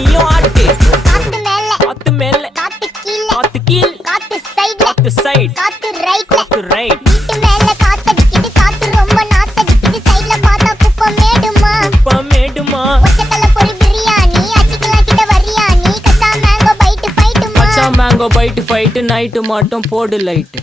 நீயும் ஆட்டு. காத்து மேல காத்து மேல காத்து கீழ காத்து கீழ் காத்து சைடுல காத்து சைடு காத்து ரைட்ல காத்து ரைட். வீட்டு மேல காத்தடிக்குது காத்து ரொம்ப நாத்தடிக்குது சைடுல பார்த்தா குப்பை மேடுமா மேடுமா ஒச்சக்கல்ல பொரி பிரியாணி அச்சிக்கலாம் கிட்ட வரியாணி கச்சா மேங்கோ பைட்டு ஃபைட்டுமா மச்சான் மேங்கோ பைட்டு ஃபைட்டு நைட்டு மட்டும் போடு லைட்டு.